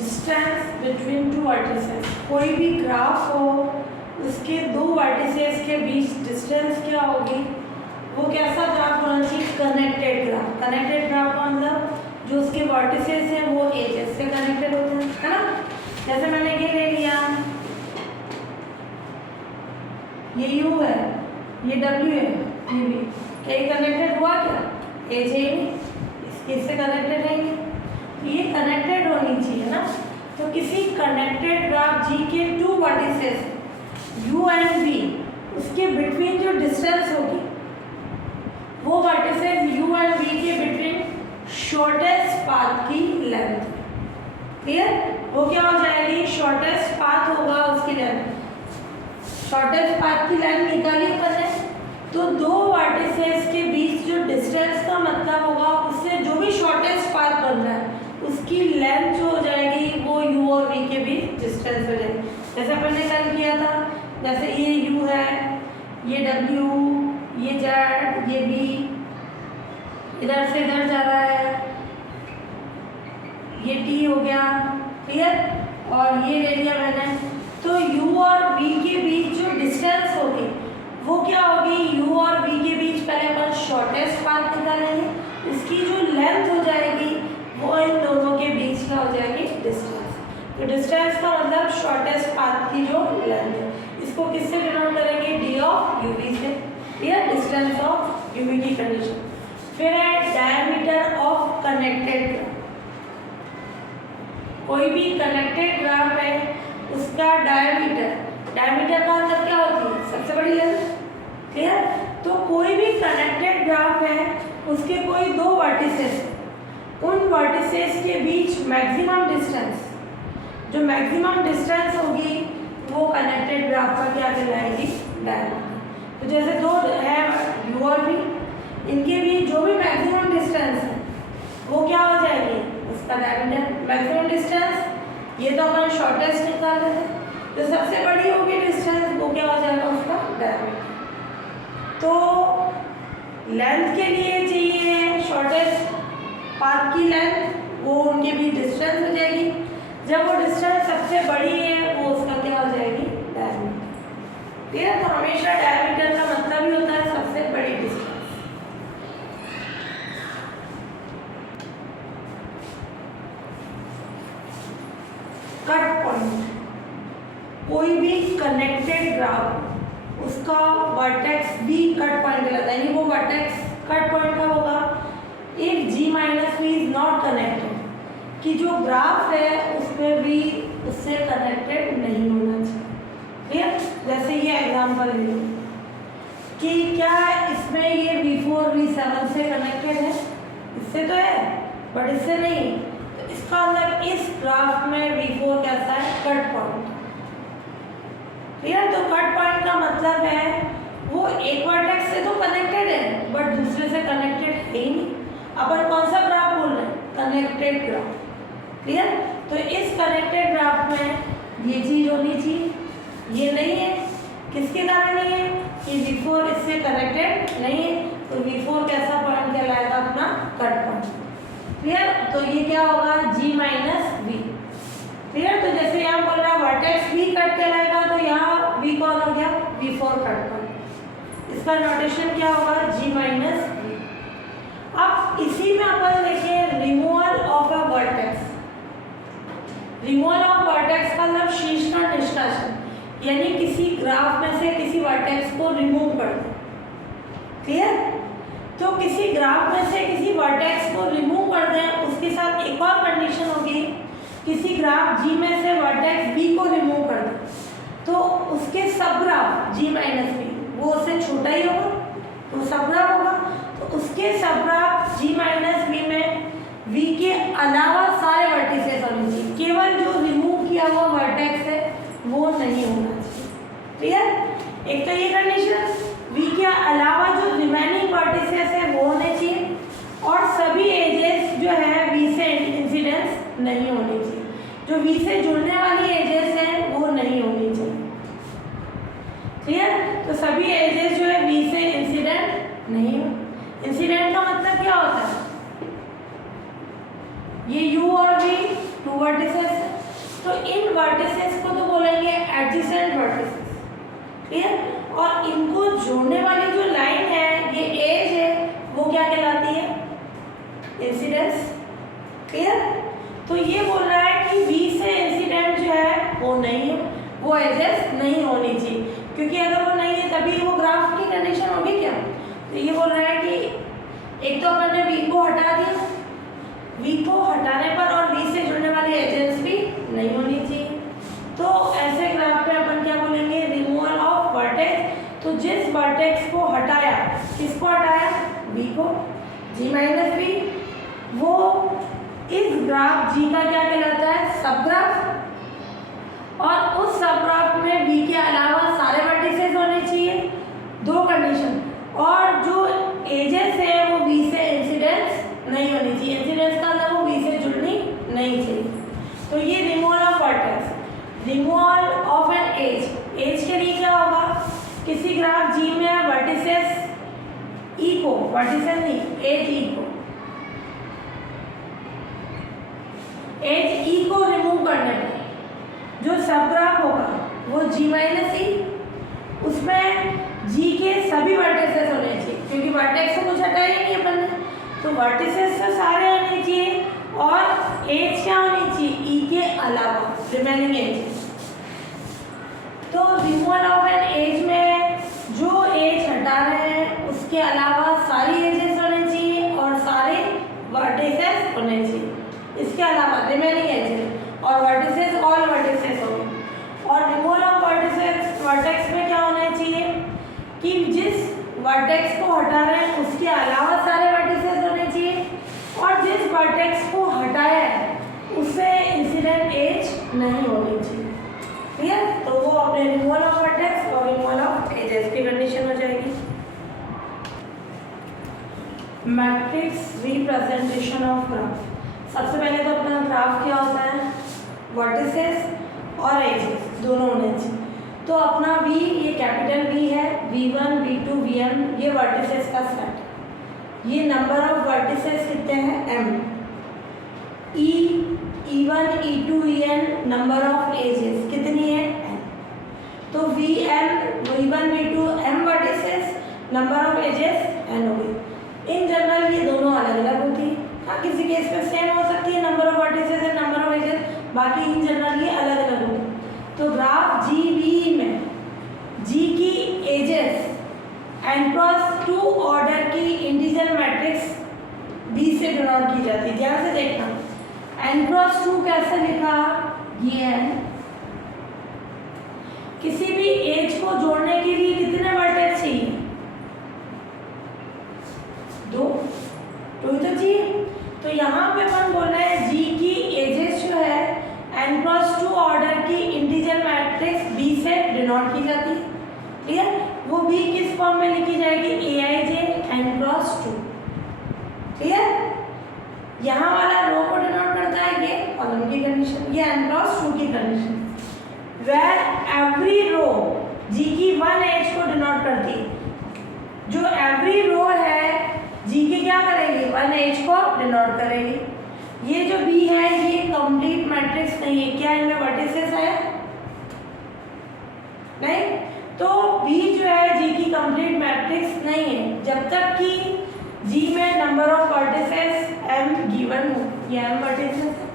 Distance between two vertices, कोई भी graph हो उसके दो वर्टिसेस के बीच डिस्टेंस क्या होगी, वो कैसा ग्राफ होना चाहिए, कनेक्टेड ग्राफ। कनेक्टेड ग्राफ का मतलब जो उसके वर्टिसेस हैं वो एजेस से कनेक्टेड होते हैं, है ना। जैसे मैंने ये ले लिया, ये U है, ये W है, ये भी, क्या ये कनेक्टेड हुआ, क्या एज है, इससे कनेक्टेड है, तो ये कनेक्टेड होनी चाहिए ना। तो किसी कनेक्टेड ग्राफ G के two vertices U and V, उसके बिटवीन जो डिस्टेंस होगी वो वर्टिसेस U एंड V के बिटवीन शॉर्टेस्ट पाथ की लेंथ, क्लियर। वो क्या हो जाएगी, शॉर्टेस्ट पाथ होगा उसकी लेंथ, शॉर्टेस्ट पाथ की लेंथ निकाली अपन ने, तो दो वर्टिसेस के बीच जो डिस्टेंस का मतलब होगा उससे जो भी शॉर्टेस्ट पाथ बन रहा है उसकी लेंथ जो हो जाएगी वो U और V के बीच डिस्टेंस हो जाएगी। जैसे अपन ने कल किया था, जैसे ये U है, ये W, ये Z, ये B, इधर से इधर जा रहा है, ये T हो गया, क्लियर। और ये ले लिया मैंने, तो U और V के बीच जो डिस्टेंस होगी वो क्या होगी, U और V के बीच पहले अपन शॉर्टेस्ट पाथ निकालेंगे, उसकी जो लेंथ हो जाएगी वो इन दोनों के बीच क्या हो जाएगी, डिस्टेंस। तो डिस्टेंस का मतलब शॉर्टेस्ट पाथ की जो लेंथ है, इसको किससे डिनोट करेंगे, D ऑफ UV से, या डिस्टेंस ऑफ UV की कंडीशन। फिर है डायमीटर ऑफ कनेक्टेड ग्राफ, कोई भी कनेक्टेड ग्राफ है उसका डायमीटर, डायमीटर का मतलब क्या होती है, सबसे बड़ी लेंथ, क्लियर। तो कोई भी कनेक्टेड ग्राफ है उसके कोई दो वर्टिसेस, उन वर्टिसेस के बीच मैक्सिमम डिस्टेंस, जो मैक्सिमम डिस्टेंस होगी वो कनेक्टेड ग्राफ का क्या कहलाएगी, डायमीटर। तो जैसे दो है U और V, इनके बीच जो भी मैक्सिमम डिस्टेंस है वो क्या हो जाएगी, उसका डायमीटर। मैक्सिमम डिस्टेंस ये तो अपन शॉर्टेस्ट निकाल रहे थे, तो सबसे बड़ी होगी डिस्टेंस वो क्या हो जाएगा, उसका डायमीटर। तो लेंथ के लिए चाहिए शॉर्टेस्ट पाथ की लेंथ, वो उनके बीच डिस्टेंस हो जाएगी। जब वो डिस्टेंस सबसे बड़ी है वो उसका क्या हो जाएगी, डायमीटर, ठीक है। तो हमेशा डायमीटर का मतलब ही होता है सबसे बड़ी डिस्टेंस। कट पॉइंट, कोई भी कनेक्टेड ग्राफ उसका वर्टेक्स भी कट पॉइंट कहलाता है, यानी वो वर्टेक्स कट पॉइंट का होगा if G minus V is not connected, कि जो ग्राफ है उसमें भी उससे कनेक्टेड नहीं होना चाहिए, ठीक है। जैसे ये एग्जांपल ले लो कि क्या इसमें ये V4 V7 से कनेक्टेड है, इससे तो है बट इससे नहीं, तो इसका मतलब इस ग्राफ में V4 कैसा है, कट पॉइंट, ठीक है। तो कट पॉइंट का मतलब है वो एक वर्टेक्स से तो कनेक्टेड है बट दूसरे से कनेक्टेड है ही नहीं। अपन कौन सा ग्राफ बोल रहे हैं, कनेक्टेड ग्राफ, क्लियर। तो इस कनेक्टेड ग्राफ में ये चीज होनी चाहिए, ये नहीं है, किसके कारण नहीं है, कि V4 इससे कनेक्टेड नहीं है, तो V4 कैसा पॉइंट कहलाएगा, अपना कट पॉइंट, क्लियर। तो ये क्या होगा, G माइनस V, क्लियर। तो जैसे यहाँ बोल रहा है वर्टेक्स V कट कहलाएगा, तो यहाँ V कौन हो गया, V4 कट पॉइंट, इसका नोटेशन क्या होगा, G माइनस V। अब इसी में अपन देखें removal of a vertex, removal of vertex का मतलब शीर्ष का निष्कासन, यानी किसी ग्राफ में से किसी वर्टेक्स को रिमूव कर दो, क्लियर। तो किसी ग्राफ में से किसी वर्टेक्स को रिमूव कर दें, उसके साथ एक और कंडीशन होगी, किसी ग्राफ G में से वर्टेक्स B को रिमूव कर दें, तो उसके सब ग्राफ G माइनस B वो उससे छोटा ही होगा, तो सब ग्राफ होगा, तो उसके सब ग्राफ G माइनस B में V के अलावा सारे वर्टिसेस होने चाहिए, केवल जो रिमूव किया हुआ वर्टेक्स है वो नहीं होना चाहिए, क्लियर। एक तो ये कंडीशन, V के अलावा जो रिमेनिंग वर्टिसेस है वो होने चाहिए, और सभी एजेस जो है V से इंसिडेंस नहीं होनी चाहिए, जो V से जुड़ने वाली एजेस हैं वो नहीं होनी चाहिए, क्लियर। तो सभी एजेस जो है V से इंसिडेंट नहीं हो। इंसिडेंट का मतलब क्या होता है, ये U और V टू वर्टिसेस है, तो इन वर्टिसेस को तो बोलेंगे एडजेसेंट वर्टिसेस, क्लियर। और इनको जोड़ने वाली जो लाइन है, ये एज है, वो क्या कहलाती है, इंसिडेंस, क्लियर। तो ये बोल रहा है कि V से इंसिडेंट जो है वो नहीं है, वो एजेस नहीं होनी चाहिए, क्योंकि अगर वो नहीं है तभी वो ग्राफ की कंडीशन होगी क्या। तो ये बोल रहा है कि एक तो अपन ने V को हटा दिया, V को हटाने पर और V से जुड़ने वाली एजेस भी नहीं होनी चाहिए। तो ऐसे ग्राफ पे अपन क्या बोलेंगे, रिमूवल ऑफ वर्टेक्स। तो जिस वर्टेक्स को हटाया, किसको हटाया, V को, G माइनस V, वो इस ग्राफ G का क्या कहलाता है, सब ग्राफ। और उस सब ग्राफ में V के अलावा सारे वर्टिसेस होने चाहिए, दो कंडीशन। और जो एजेस है वो V से इंसिडेंस नहीं होनी चाहिए, इंसिडेंस का मतलब वो V से जुड़नी नहीं चाहिए। तो ये removal of vertex. Removal of an edge, edge के लिए क्या होगा, किसी ग्राफ G में वर्टिसेस E को, वर्टिसेस नहीं, एज E को, एज E को रिमूव करने पर जो सब ग्राफ होगा वो G माइनस E, उसमें G के सभी वर्टिसेस होने चाहिए, क्योंकि वर्टेक्स से कुछ हटाया ही नहीं अपन ने, तो वर्टिसेस तो सारे होने चाहिए। और एज क्या होनी चाहिए, E के अलावा रिमेनिंग एज। तो रिमूवल ऑफ एन एज में जो एज हटा रहे हैं उसके अलावा सारी एजेस होने चाहिए और सारे वर्टिसेस होने चाहिए, इसके अलावा रिमेनिंग एजेस और वर्टिसेस, ऑल वर्टिसेस होंगे। और रिमूवल ऑफ वर्टिसेस, वर्टेक्स में क्या होना चाहिए कि जिस वर्टेक्स को हटा रहे हैं उसके अलावा सारे वर्टिसेस होने चाहिए, और जिस वर्टेक्स को हटाया है उससे इंसिडेंट एज नहीं होनी चाहिए, क्लियर। तो वो अपने रिमूवल ऑफ वर्टेक्स और रिमूवल ऑफ एजेस की कंडीशन हो जाएगी। Matrix representation of graph. सबसे पहले तो अपना ग्राफ क्या होता है, वर्टिसेस और एजेस दोनों होने चाहिए। तो अपना V, ये कैपिटल V है, V1, V2, Vm, ये वर्टिसेस का सेट। ये नंबर ऑफ वर्टिसेस कितने हैं, M। E, E1, E2, En number of edges कितनी है, N। तो Vm, V1, V2, M vertices, number of edges N हो गई। इन जनरल ये दोनों अलग अलग होती है, हाँ किसी केस में सेम हो सकती है, number of vertices and number of edges, बाकी इन जनरल ये अलग अलग होती है। तो ग्राफ GV में G की एजेस n क्रॉस 2 ऑर्डर की इंटीजर मैट्रिक्स B से डिनोट की जाती है। ध्यान से देखना, n क्रॉस 2 कैसे लिखा, ये n। किसी भी एज को जोड़ने के लिए कितने वर्टेक्स चाहिए, 2 तो चाहिए। तो यहाँ पे अपन बोल रहे हैं G की एजेस जो है n क्रॉस 2 ऑर्डर की इंटीजर मैट्रिक्स B से डिनोट की जाती है, क्लियर। वो B किस फॉर्म में लिखी जाएगी, Aij n क्रॉस 2, क्लियर। यहाँ वाला रो को डिनोट करता है ये कॉलम की कंडीशन, ये n क्रॉस 2 की condition. Where every row G की 1 एज को डिनोट करती है, जो एवरी रो है G की क्या करेगी, 1 एज को डिनोट करेगी। ये जो B है ये कंप्लीट मैट्रिक्स नहीं है, क्या इनमें वर्टिसेस है, नहीं। तो B जो है G की कंप्लीट मैट्रिक्स नहीं है जब तक कि G में number of vertices M given हो, ये M वर्टिसेस है।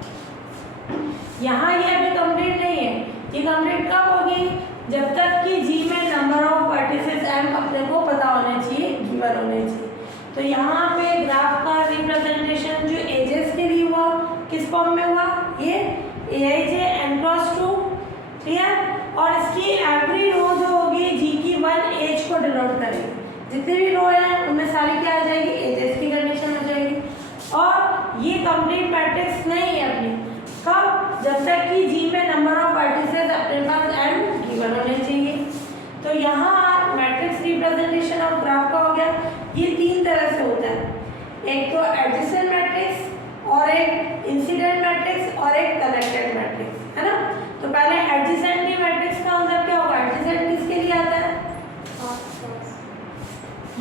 यहाँ ये अभी कंप्लीट नहीं है, ये कंप्लीट कब होगी, जब तक कि G में नंबर ऑफ वर्टिसेस M अपने को पता होने चाहिए, गिवन होने चाहिए। तो यहाँ पे ग्राफ का रिप्रेजेंटेशन जो एजेस के लिए हुआ किस फॉर्म में हुआ, ये Aij n क्रॉस 2, क्लियर। और इसकी एवरी रो जो होगी G की 1 एज को डिनोट करेगी, जितने भी रो हैं उनमें सारी क्या आ जाएगी, एजेस की कंडीशन हो जाएगी। और ये कंप्लीट मैट्रिक्स नहीं है अपनी, कब, जब तक कि G में नंबर ऑफ वर्टिसेस अपने पास M गिवन होने चाहिए। तो यहाँ मैट्रिक्स रिप्रेजेंटेशन ऑफ ग्राफ का हो गया। ये 3 तरह से होता है, एक तो एडजेसेंट मैट्रिक्स और एक इंसिडेंट मैट्रिक्स और एक कनेक्टेड मैट्रिक्स, है ना। तो पहले एडजेसेंट मैट्रिक्स का मतलब क्या होगा, एडजेसेंट किसके लिए आता है,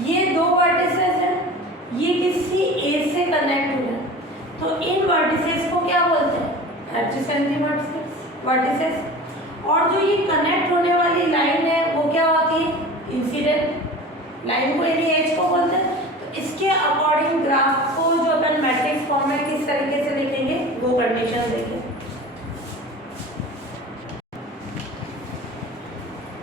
ये 2 वर्टिसेस हैं, ये किसी एज से कनेक्ट हो रहे हैं, तो इन वर्टिसेस को क्या बोलते हैं, एडजेसेंट वर्टिसेस, वर्टिसेस। और जो ये कनेक्ट होने वाली लाइन है वो क्या होती है, इंसिडेंट लाइन को यानी एज को बोलते हैं। तो इसके अकॉर्डिंग ग्राफ को जो अपन मैट्रिक्स फॉर्म में किस तरीके से लिखेंगे वो कंडीशन देखें।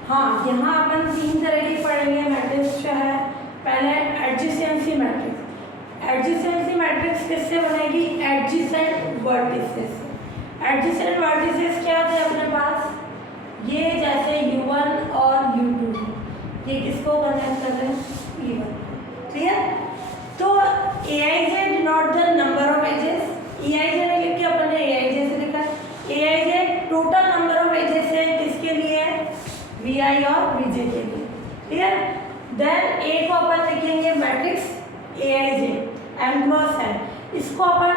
हाँ, यहाँ अपन 3 तरह की पढ़ेंगे मैट्रिक्स जो है। पहले एडजेसेंसी मैट्रिक्स। एडजेसेंसी मैट्रिक्स किससे बनेगी, एडजेसेंट वर्टिसेस। एडजेसेंट वर्टिसेस क्या थे अपने पास, ये जैसे U1 और U2, ये किसको कनेक्ट कर रहे हैं, E1। क्लियर। तो Aij denote the number of edges. Eij ने लिख के अपन ने Aij से लिखा। Aij total number of edges है किसके लिए, Vi और Vj के लिए। क्लियर। देन ए को अपन लिखेंगे matrix Aij M cross N। इसको अपन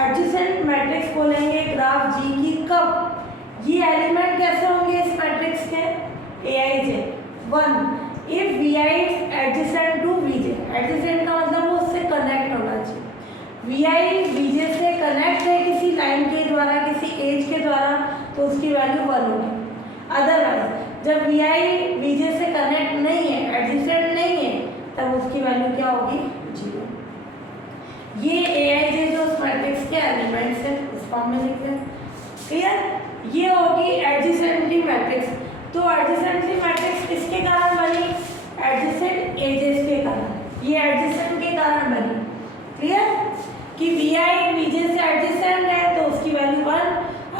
एडजेसेंट मैट्रिक्स बोलेंगे ग्राफ G की कब, ये एलिमेंट कैसे होंगे इस मैट्रिक्स के, Aij 1 if Vi is adjacent to Vj। Adjacent का मतलब वो उससे कनेक्ट होना चाहिए। Vi Vj से कनेक्ट है किसी लाइन के द्वारा, किसी एज के द्वारा, तो उसकी वैल्यू 1 होगी। अदरवाइज जब Vi Vj से कनेक्ट नहीं है, एडजेसेंट नहीं है, तब उसकी वैल्यू क्या होगी, 0। ये Aij जो उस मैट्रिक्स के एलिमेंट्स है उस फॉर्म में लिख रहे हैं। क्लियर। ये होगी एडजेसेंटली मैट्रिक्स। तो एडजेसेंटली मैट्रिक्स किसके कारण बनी, एडजेसेंट एजेस के कारण। ये एडजेसेंट के कारण बनी। क्लियर कि Vi Vj से एडजेसेंट है तो उसकी वैल्यू 1।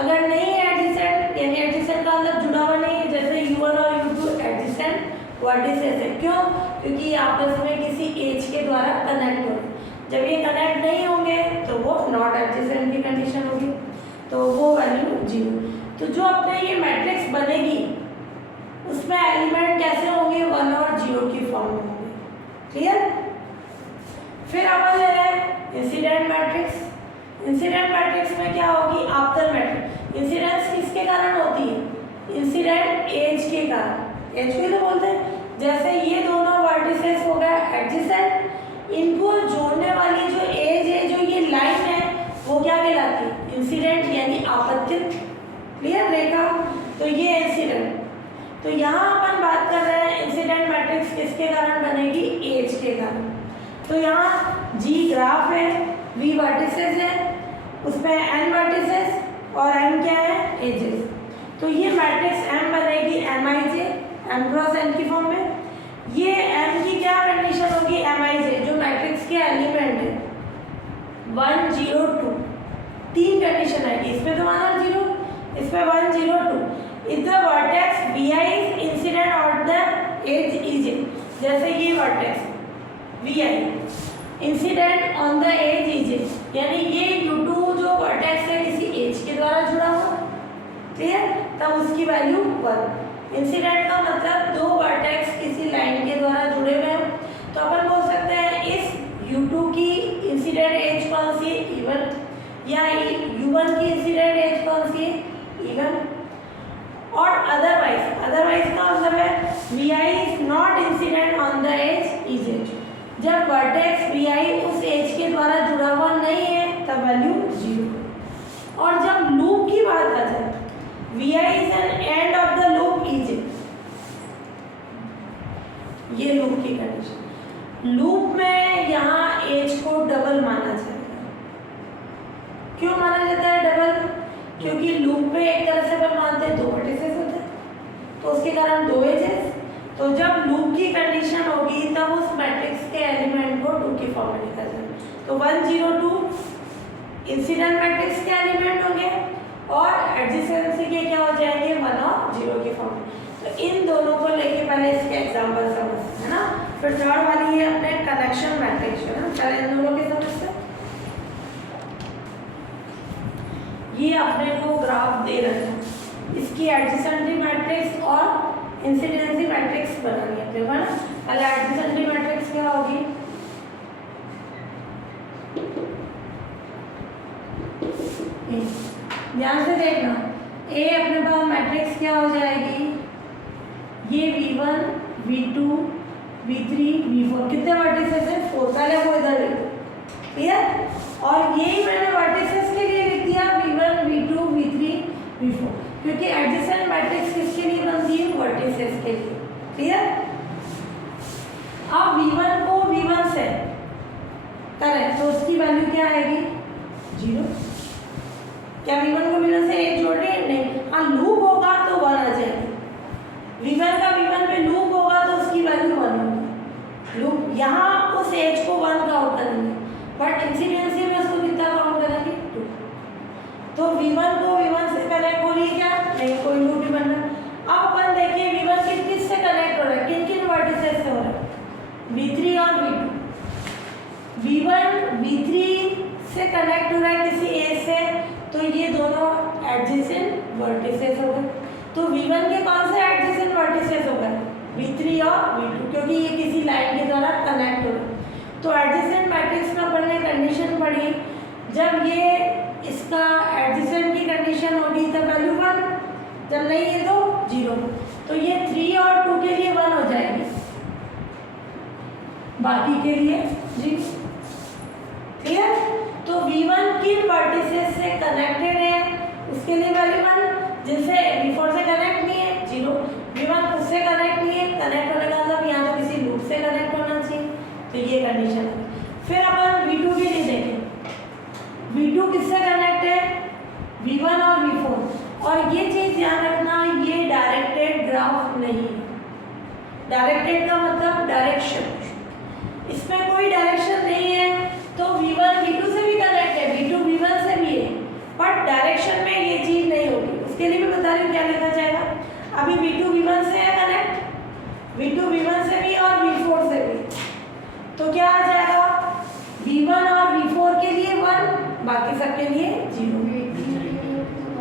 अगर नहीं है एडजेसेंट, यानी एडजेसेंट का मतलब जुड़ा हुआ नहीं है, जैसे U1 और U2 एडजेसेंट वर्टिसेस है। क्यों, क्योंकि ये आपस में किसी एज के द्वारा कनेक्ट हो। जब ये कनेक्ट नहीं होंगे तो वो नॉट एडजेसेंट की कंडीशन होगी, तो वो वैल्यू 0। तो जो अपने ये मैट्रिक्स बनेगी उसमें एलिमेंट कैसे होंगे, 1 और 0 की फॉर्म में होंगे। क्लियर। फिर अपन ले रहे हैं इंसिडेंट मैट्रिक्स। इंसिडेंट मैट्रिक्स में क्या होगी, आफ्टर मैट्रिक्स। इंसिडेंस किसके कारण होती है, इंसिडेंट एज के कारण। एज के लिए बोलते हैं, जैसे ये दोनों वर्टिसेस हो गए एडजेसेंट, इनको जोड़ने वाली जो एज है, जो ये लाइन है, वो क्या कहलाती है, इंसिडेंट यानी आपतित। क्लियर रेखा। तो ये इंसिडेंट। तो यहाँ अपन बात कर रहे हैं इंसिडेंट मैट्रिक्स किसके कारण बनेगी, एज के कारण। तो यहाँ G ग्राफ है, V वर्टिसेस है, उसमें N वर्टिसेस और N क्या है, एजेस। तो ये मैट्रिक्स M बनेगी Mij M क्रॉस N की फॉर्म में। ये M की क्या कंडीशन होगी, Mij जो मैट्रिक्स के एलिमेंट है 1 0 2, 3 कंडीशन आएगी। इसमें तो 1 और 0, इसमें 1 0 2। If the vertex Vi is incident on the edge Ej, जैसे ये vertex Vi incident on the edge Ej, यानी ये U2 जो वर्टेक्स है किसी एज के द्वारा जुड़ा हुआ। क्लियर। तब उसकी वैल्यू 1। इंसिडेंट का मतलब दो वर्टेक्स किसी लाइन के द्वारा जुड़े हुए हैं। तो अपन बोल सकते हैं इस U2 की इंसिडेंट एज कौन सी है, E1, या U1 की इंसिडेंट एज कौन सी है, E1। और अदरवाइज का मतलब है Vi is not incident on the edge Ej। जब वर्टेक्स Vi उस एज के द्वारा जुड़ा हुआ नहीं है तब वैल्यू 0। और जब लूप की बात आ जाए, Vi is an end of the loop Ej, ये लूप की कंडीशन। लूप में यहाँ एज को डबल माना जाएगा। क्यों माना जाता है डबल, क्योंकि लूप में एक तरह से अपन मानते हैं 2 वर्टिसेस होते हैं, तो उसके कारण 2 एजेस। तो जब लूप की कंडीशन होगी तब उस मैट्रिक्स के एलिमेंट को 2 की फॉर्म में लिखा जाएगा। तो 1 0 2 इंसिडेंट मैट्रिक्स के एलिमेंट होंगे और एडजेसेंसी के क्या हो जाएंगे, 1 और 0 की फॉर्म में। तो इन दोनों को लेके पहले इसके एग्जाम्पल समझते हैं ना। फिर थर्ड वाली है अपने कनेक्शन मैट्रिक्स है ना। पहले इन दोनों के समझते हैं। ये अपने को ग्राफ दे रहे हैं, इसकी एडजेसेंसी मैट्रिक्स और इंसिडेंसी मैट्रिक्स बनानी है अपने को ना। पहले एडजेसेंसी मैट्रिक्स क्या होगी, ध्यान से देखना। ए अपने पास मैट्रिक्स क्या हो जाएगी, ये V1 V2 V3 V4 कितने वर्टिसेस है, 4। पहले वो इधर लिखो। क्लियर। और यही मैंने वर्टिसेस के लिए लिख दिया V1 V2 V3 V4, जबकि एडजेसेंट मैट्रिक्स किसके लिए बनती है? वर्टिसेस के लिए। क्लियर? अब V1 को V1 से करें तो उसकी वैल्यू क्या आएगी? 0। क्या V1 को V1 से 1 जोड़ रहे हैं? नहीं। हाँ, लूप होगा तो 1 आ जाएगी। V1 का V1 पे लूप होगा तो उसकी वैल्यू 1 होगी। लूप यहाँ उस एज को 1 काउंट करेंगे, बट इंसिडेंसी में उसको कितना काउंट करेंगे? 2। तो V1 को V1 से कनेक्ट हो रही है क्या? नहीं, कोई लूप नहीं बन रहा। अब अपन देखिए V1 किस से कनेक्ट हो रहा है, किन किन वर्टिसेस से हो रहा है? V3 और V2। V1 V3 से कनेक्ट हो रहा है किसी एज से, तो ये दोनों एडजेसेंट वर्टिसेस हो गए। तो V1 के कौन से एडजेसेंट वर्टिसेस हो गए? V3 और V2, क्योंकि ये किसी लाइन के द्वारा कनेक्ट हो रहा है। तो एडजेसेंट मैट्रिक्स में अपन ने कंडीशन पढ़ी, जब ये इसका एडजेसेंट की कंडीशन होगी तब वैल्यू 1, जब नहीं है तो 0। तो ये 3 और 2 के लिए 1 हो जाएगी, बाकी के लिए 0। क्लियर? तो V1 किन वर्टिसेस से कनेक्टेड है उसके लिए वैल्यू 1, जिनसे V4 से कनेक्ट नहीं है 0। V1 उससे कनेक्ट नहीं है, कनेक्ट होने का मतलब यहाँ तो किसी लूप से कनेक्ट होना चाहिए, तो ये कंडीशन है। फिर अपन V2 के लिए देखें। V2 किससे कनेक्ट है? V1 और V4। और ये चीज़ ध्यान रखना, ये डायरेक्टेड ग्राफ नहीं है। डायरेक्टेड का मतलब डायरेक्शन, इसमें कोई डायरेक्शन नहीं है। तो V1 V2 से भी कनेक्ट है, V2 V1 से भी है, बट डायरेक्शन में ये चीज़ नहीं होगी। उसके लिए मैं बता रही हूँ क्या लिखा जाएगा। अभी V2 V1 से है कनेक्ट, V2 V1 से भी और V4 से भी, तो क्या आ जाएगा? V1 और V4 के लिए 1, बाकी सबके लिए 0।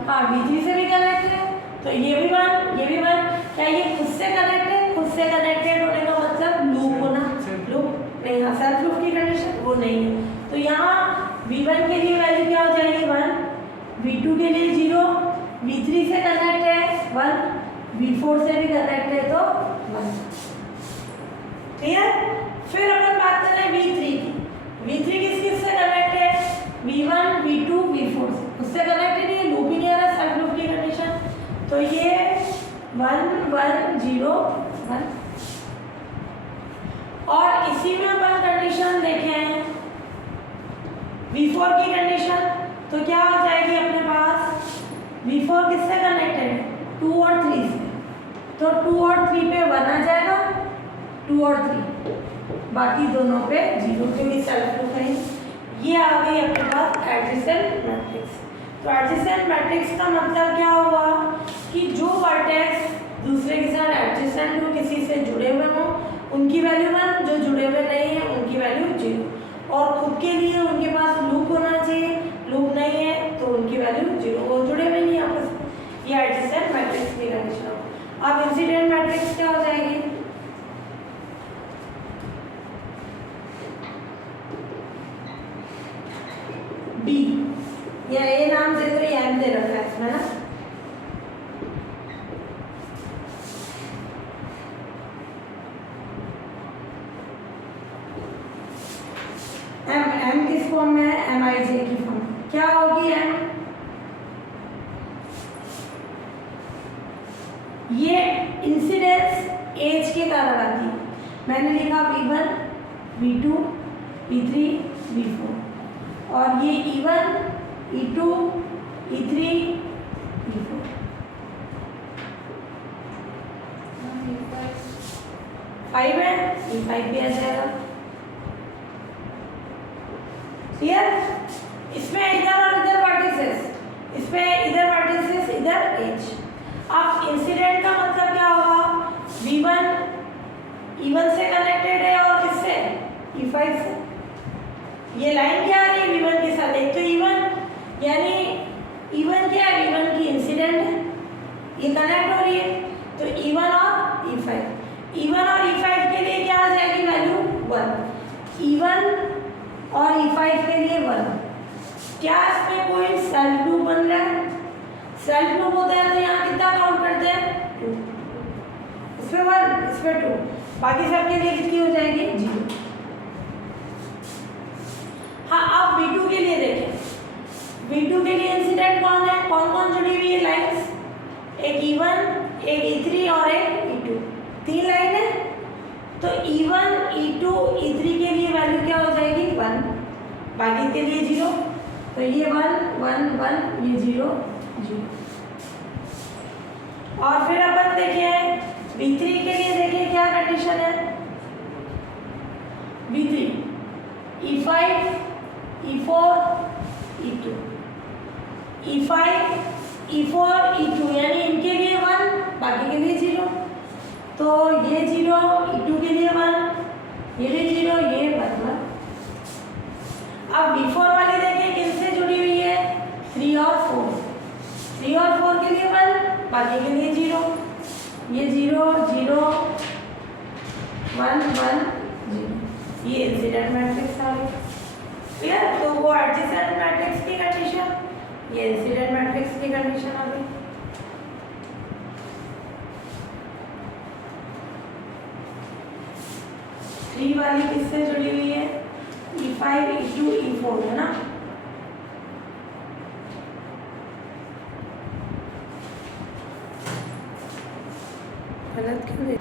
हाँ, V3 से भी कनेक्ट है, तो ये भी 1, ये भी 1। क्या ये खुद से कनेक्ट है? खुद से कनेक्टेड होने का मतलब लूप होना, लूप नहीं, हाँ सेल्फ लूप की कंडीशन वो नहीं है। तो यहाँ V1 के लिए वैल्यू क्या हो जाएगी? 1, V2 के लिए 0, V3 से कनेक्ट है 1, V4 से भी कनेक्ट है तो 1। क्लियर? फिर अपन बात करें V3 की। V3 किस से कनेक्ट है? V1 V2 V4 से, उससे कनेक्ट नहीं है, लूप ही नहीं आ रहा, सेल्फ लूप की कंडीशन। तो ये 1 1 0 1। और इसी में अपन कंडीशन देखें V4 की कंडीशन, तो क्या हो जाएगी अपने पास? V4 किससे कनेक्टेड है? 2 और 3 से, तो 2 और 3 पे 1 आ जाएगा, 2 और 3, बाकी दोनों पे 0, क्योंकि सेल्फ लूप है। ये आ गई अपने पास एडजेसेंट मैट्रिक्स। तो एडजेसेंट मैट्रिक्स का मतलब क्या हुआ कि जो वर्टेक्स दूसरे के साथ एडजेसेंट हो, किसी से जुड़े हुए हों, उनकी वैल्यू 1, जो जुड़े हुए नहीं है उनकी वैल्यू 0। और खुद के लिए उनके पास लूप होना चाहिए, लूप नहीं है तो उनकी वैल्यू 0, वो जुड़े हुए नहीं आपस में। ये एडजेसेंट मैट्रिक्स की कंडीशन। अब इंसिडेंट मैट्रिक्स क्या हो जाएगी? B, या A नाम दे दो, या M दे रखा है इसमें ना। M किस फॉर्म में है? MIJ की फॉर्म। क्या होगी M? ये इंसिडेंस एज के कारण आती है। मैंने लिखा V1 V2 E3 V4, और ये E1 E2 E3 E4। 5 है, E5 भी आ जाएगा। क्लियर? इसमें इधर और इधर वर्टिसेस, इसमें इधर वर्टिसेस, इधर एज। अब इंसिडेंट का मतलब क्या होगा? V1 E1 से कनेक्टेड है और किससे? E5 से। ये लाइन क्या आ रही है V1 के साथ? एक तो E1, यानी E1 क्या है? V1 की इंसिडेंट है, ये कनेक्ट हो रही है, तो E1 और E5। E1 और E5 के लिए क्या आ जाएगी वैल्यू? 1। E1 और E5 के लिए 1। क्या इसमें कोई सेल्फ लूप बन रहा है? सेल्फ लूप होता है तो यहाँ कितना काउंट करते हैं? 2। इसमें 1, इसमें 2, बाकी सबके लिए कितनी हो जाएगी? 0। हाँ, अब V2 के लिए देखें। V2 के लिए इंसिडेंट कौन है? कौन कौन जुड़ी हुई है लाइन्स? एक E1, एक E3 और एक E2, 3 लाइन है। तो E1, E2, E3 के लिए वैल्यू क्या हो जाएगी 1, बाकी के लिए 0। तो ये 1 1 1, ये 0 0। और फिर अपन देखें V3 के लिए, देखें क्या कंडीशन है। V3 E5, E4, E2, E5, E4, E2 यानी इनके लिए 1, बाकी के लिए 0। तो ये 0, E2 के लिए 1, ये भी 0, ये 1 1। अब V4 वाली देखें किनसे जुड़ी हुई है, 3 और 4, 3 और 4 के लिए 1, बाकी के लिए 0, ये 0 0 1 1 0। ये इंसिडेंट मैट्रिक्स आ गई, क्लियर। तो वो एडजेसेंट मैट्रिक्स की कंडीशन, ये इंसिडेंट मैट्रिक्स की कंडीशन आ गई। थ्री वाली किससे जुड़ी हुई है, E5, E2, E4 है ना। गलत क्यों दे।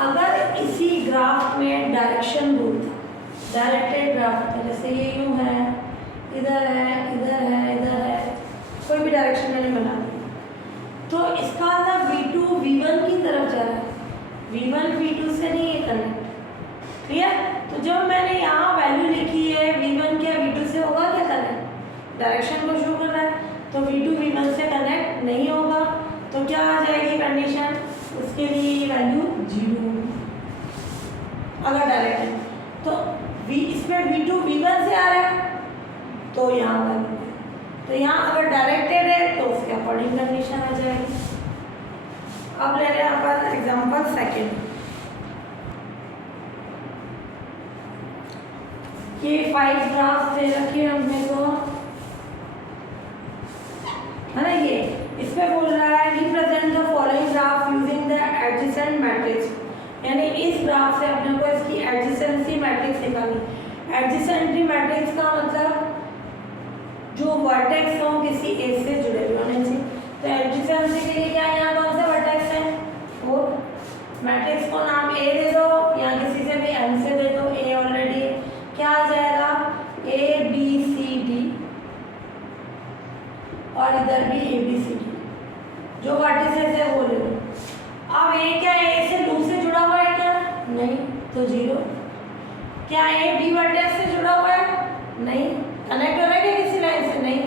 अगर इसी ग्राफ में डायरेक्शन रूल था, डायरेक्टेड ग्राफ था, जैसे ये यूं है, इधर है, इधर है, इधर है, कोई भी डायरेक्शन मैंने बना दी, तो इसका मतलब V2 V1 की तरफ जा रहा है, V1 V2 से नहीं है कनेक्ट, क्लियर। तो जब मैंने यहाँ वैल्यू लिखी है V1 क्या V2 से होगा क्या कनेक्ट, डायरेक्शन को शो कर रहा है, तो V2 V1 से कनेक्ट नहीं होगा। तो क्या आ जाएगी कंडीशन, उसके लिए वैल्यू 0 अगर डायरेक्ट है। तो इसमें V2 V1 से आ रहा है तो यहाँ वैल्यू है, तो यहाँ अगर डायरेक्टेड है तो उसके अकॉर्डिंग कंडीशन आ जाएगी। अब ले रहे हैं अपन एग्जांपल सेकंड, ये 5 ग्राफ दे रखे हैं हमने को, है ना। ये इसमें बोल रहा है represent the following graph using the adjacent matrix, यानी इस ग्राफ से अपने को इसकी एडजेसेंसी मैट्रिक्स निकालनी। एडजेसेंसी मैट्रिक्स का मतलब जो वर्टेक्स हो किसी एज से जुड़े हुए होने चाहिए। तो एडजेसेंसी के लिए क्या है, यहाँ कौन से वर्टेक्स हैं, 4। मैट्रिक्स को नाम A दे दो या किसी से भी M से दे दो, A ऑलरेडी क्या आ जाएगा A B C D, और इधर भी A B C D, जो वर्टिसेस है वो ले लो। अब A क्या A से लूप से जुड़ा हुआ है क्या, नहीं, तो 0। क्या A B वर्टेक्स से जुड़ा हुआ है, नहीं, कनेक्ट हो रहा है क्या किसी लाइन से, नहीं,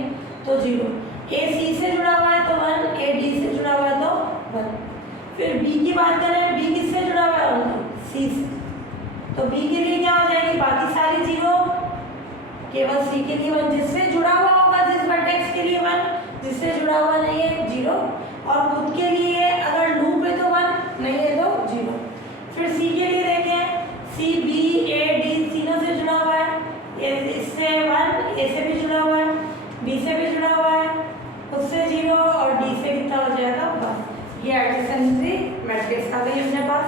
तो 0। A C से जुड़ा हुआ है तो 1, A D से जुड़ा हुआ है तो 1। फिर B की बात करें, B किससे जुड़ा हुआ है, C से, तो B के लिए क्या हो जाएगी, बाकी सारी 0, केवल C के लिए 1, जिससे जुड़ा हुआ होगा जिस वर्टेक्स के लिए 1, जिससे जुड़ा हुआ नहीं है 0, और खुद के लिए अगर लूप है तो 1, नहीं है तो 0। फिर C के लिए देखें, C B A D तीनों से जुड़ा हुआ है, इससे 1, A से भी जुड़ा हुआ है, B से भी जुड़ा हुआ है, उससे 0, और D से कितना हो जाएगा 1। ये एडजेसेंसी मैट्रिक्स आ गई अपने पास।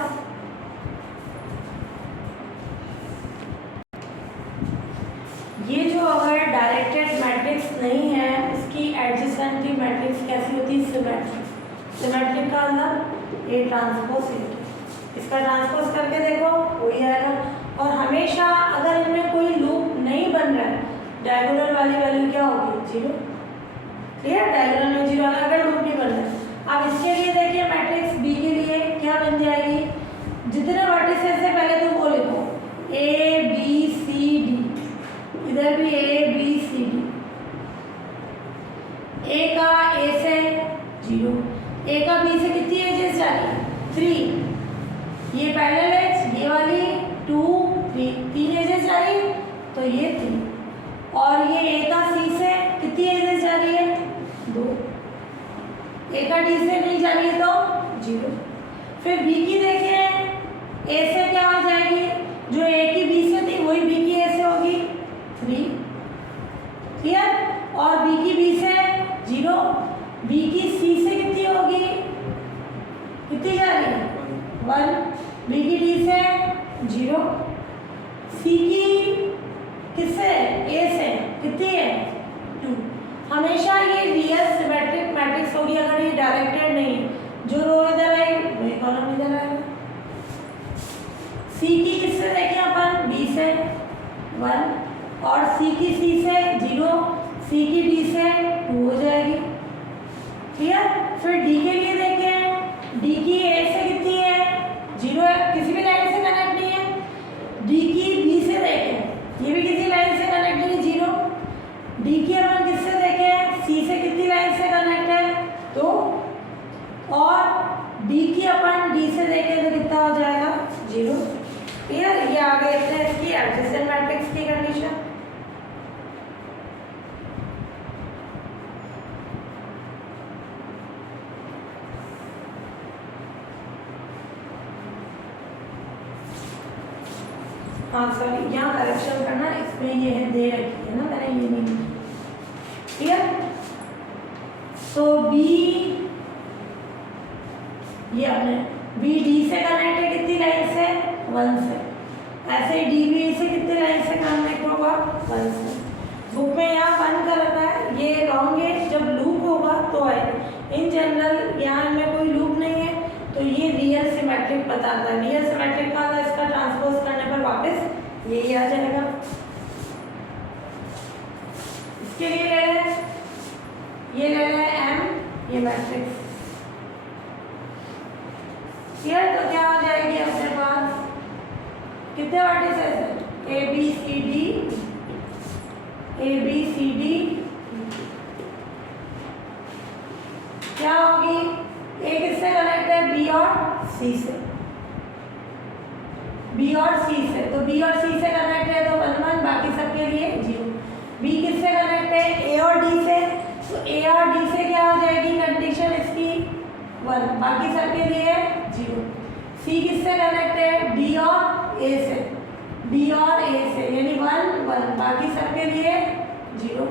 ये जो अगर डायरेक्टेड मैट्रिक्स नहीं है, इसकी एडजेसेंसी मैट्रिक्स कैसी होती है, सिमेट्रिक। सिमेट्रिक का मतलब A ट्रांसपोज A, इसका ट्रांसपोज करके देखो वही आएगा। और हमेशा अगर इनमें कोई लूप नहीं बन रहा है, डायगोनल वाली वैल्यू क्या होगी, 0, क्लियर। डायगोनल में 0 अगर लूप नहीं बन रहा है। अब इसके लिए देखिए मैट्रिक्स B के लिए क्या बन जाएगी, जितने वर्टिसेस से पहले तो वो लिखो A B C D, इधर भी A B C D, A का A से 0, A का B से कितनी एजेस जा रही है, 3, ये पैरेलल एज, ये वाली 2 3, 3 एजेस जा रही है तो ये 3, और ये A का C से कितनी एजेस जा रही है, 2, A का D से नहीं जा रही है तो 0। फिर B की देखें, A से क्या हो जाएगी, जो A की B से थी वही B की A से होगी 3, क्लियर। और B की B से 0, B की C से कितनी होगी, कितनी जा रही है 1, B की D से 0, C की किससे A से कितनी है 2। हमेशा ये रियल सिमेट्रिक क्योंकि अगर ये डायरेक्टेड नहीं है, जो रो इधर आएगी वही कॉलम इधर आएगा। सी की किससे देखें अपन, बी से 1 और सी की सी से 0, सी की डी से 2 हो जाएगी। क्लियर। फिर डी के लिए देखें, डी की ए से कितनी है, 0 है, किसी भी लाइन से कनेक्ट नहीं है। डी की बी से देखें, ये भी किसी लाइन से कनेक्ट नहीं है, 0। डी की अपन किससे देखें, सी से कितनी लाइन से कनेक्ट है, 2। और डी की अपन डी से देखें तो कितना हो जाएगा, 0। क्लियर। ये आ गए थे इसकी एडजेसेंट मैट्रिक्स की कंडीशन। हाँ सॉरी, यहाँ करेक्शन करना, इसमें ये है दे रखी है ना मैंने, ये नहीं। क्लियर। तो बी, ये अपने बी डी से कनेक्ट है कितनी लाइन से, 1 से। ऐसे ही डी बी से कितनी लाइन से कनेक्ट होगा, 1 से। बुक में यहाँ 1 का रखा है, ये रॉन्ग है, जब लूप होगा तो आएगा। इन जनरल यहाँ में कोई लूप नहीं है, तो ये रियल सिमेट्रिक बताता है। रियल सिमेट्रिक का इसका ट्रांसपोज करने पर वापस यही आ जाएगा। इसके लिए ले लें, ये ले लें एम, ये मैट्रिक्स। क्लियर। तो क्या हो जाएगी अपने पास, कितने वर्टिसेस हैं, A B C D, A B C D. क्या होगी, ए किससे कनेक्ट है, बी और सी से, बी और सी से। तो बी और सी से कनेक्ट है तो 1 1, बाकी सबके लिए 0। बी किससे कनेक्ट है, ए और डी से, तो ए और डी से क्या हो जाएगी कंडीशन इसकी, 1, बाकी सबके लिए 0। सी किससे कनेक्ट है, डी और ए से, डी और ए से, यानी 1 1, बाकी सबके लिए 0।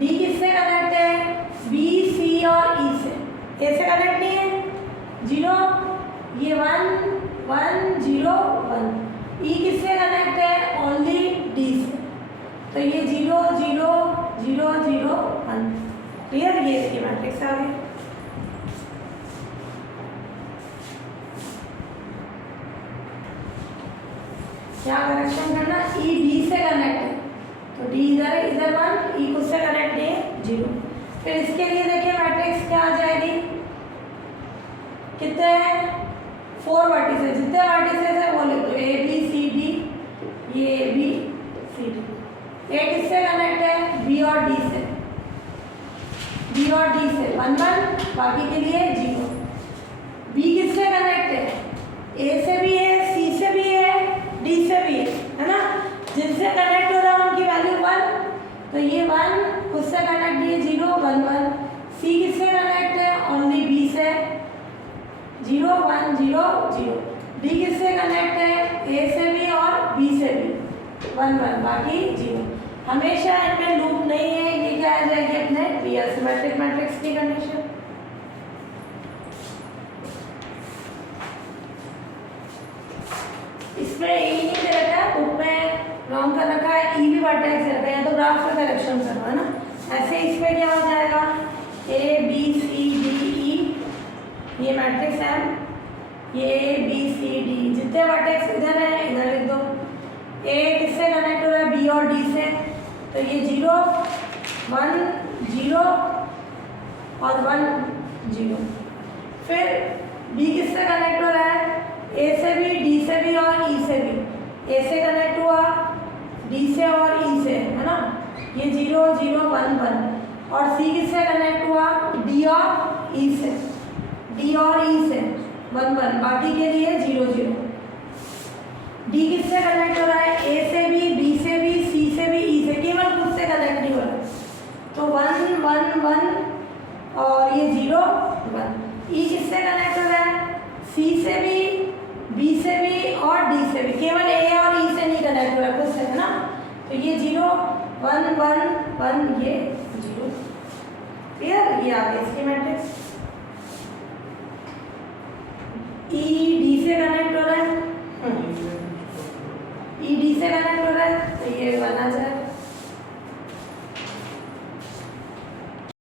डी किससे कनेक्ट है, बी सी और ई से, ए से कनेक्ट नहीं है, 0, ये 1 1 0 1। ई किससे कनेक्ट है, ओनली डी से, तो ये 0 0 0 0 1। क्लियर। ये इसकी मैट्रिक्स आ गई। क्या कनेक्शन करना, ई डी से कनेक्ट है, तो डी इधर है, इधर 1, ई खुद से कनेक्ट नहीं है, 0। फिर इसके लिए देखिए मैट्रिक्स क्या आ जाएगी, कितने हैं, 4 वर्टिसेस। जितने वर्टिसेस है वो लिख दो, ए बी सी डी, ये ए बी सी डी। ए किससे कनेक्ट है, बी और डी से, बी और डी से 1 1, बाकी के लिए 0। बी किससे कनेक्ट है, ए से भी है, सी से भी है, डी से भी है ना। जिनसे कनेक्ट हो रहा है उनकी वैल्यू 1, तो ये 1 उससे कनेक्ट, ये 0 1 1। सी किससे कनेक्ट है, ओनली बी से, 0 1 0 0। डी किससे कनेक्ट है, ए से भी और बी से भी, 1 1, बाकी 0। हमेशा इनमें लूप नहीं है, ये क्या आ जाएगी अपने रियल सिमेट्रिक मैट्रिक्स की कंडीशन। इसमें ए नहीं दे रखा है, बुक में रॉन्ग कर रखा है, ई भी वर्टेक्स रखा है, तो ग्राफ में करेक्शन करना है ना। ऐसे इस पे क्या हो जाएगा, ए बी सी डी ई, ये मैट्रिक्स है, ये ए बी सी डी, जितने वर्टेक्स इधर है इधर लिख दो। ए किससे कनेक्ट हो रहा है, बी और डी से, तो ये 0 1 0 और 1 0। फिर बी किससे कनेक्ट हो रहा है, ए से भी, डी से भी और ई से भी। ए से कनेक्ट हुआ, डी से और ई से, है ना, ये 0 0 1 1। और सी किससे कनेक्ट हुआ, डी और ई से, डी और ई से 1 1, बाकी के लिए 0 0। डी किससे कनेक्ट हो रहा है, ए से भी, बी से भी, सी से भी, ई से, केवल खुद से कनेक्ट नहीं हो रहा है, तो 1 1 1 और ये 0 1। ई किससे कनेक्ट हो रहा है, सी से भी, बी से भी और डी से भी, केवल ए और ई से नहीं कनेक्ट हो रहा है खुद से, है ना, तो ये 0 1 1 1, ये 0। क्लियर। ये आ गई इसकी मैट्रिक्स। ई डी से कनेक्ट हो रहा है, ई डी से कनेक्ट हो रहा है, तो ये 1